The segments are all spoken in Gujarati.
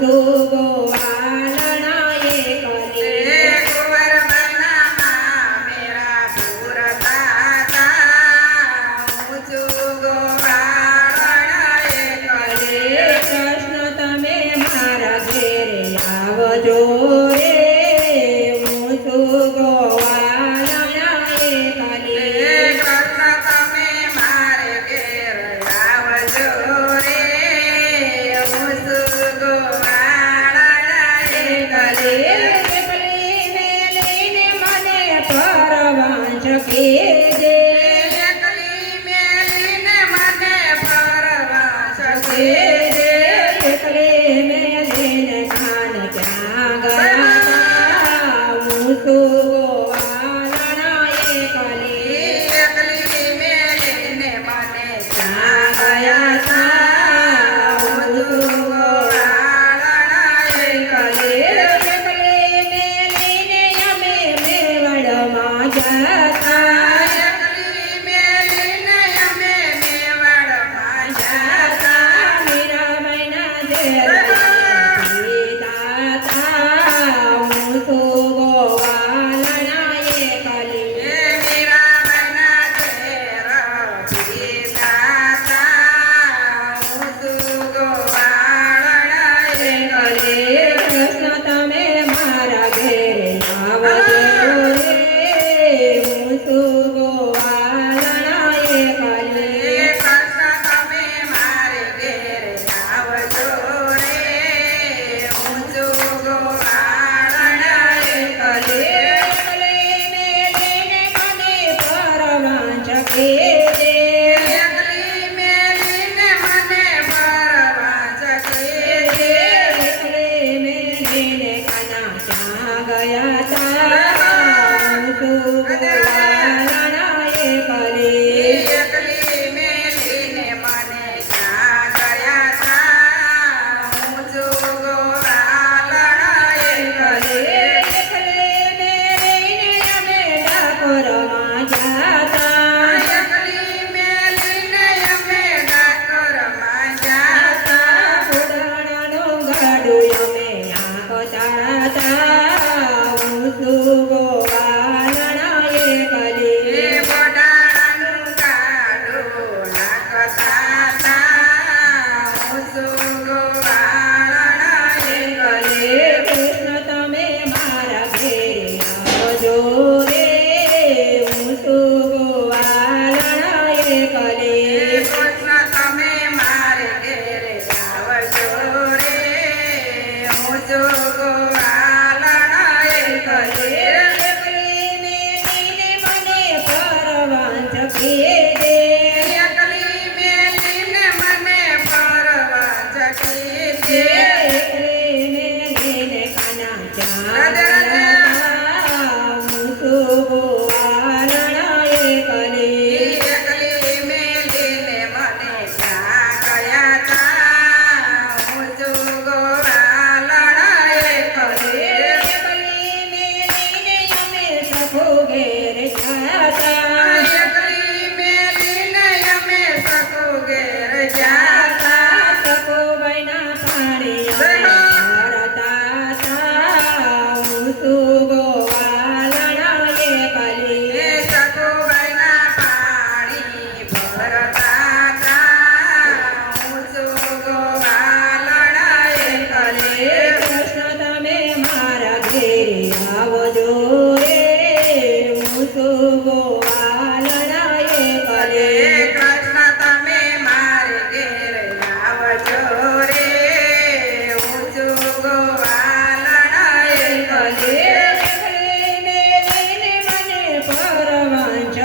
গো ಸೇರ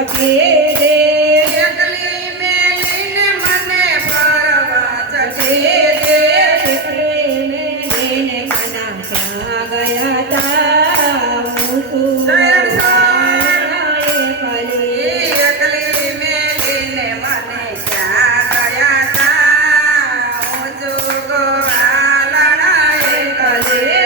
જઠે રે એકલી મે મને પરવા જઠે રે એકલી મે સા ગયા તા હું તું એકલી મે લઈને મને ક્યાં ગયા તા હું તું ગોવા લડાઈ કલી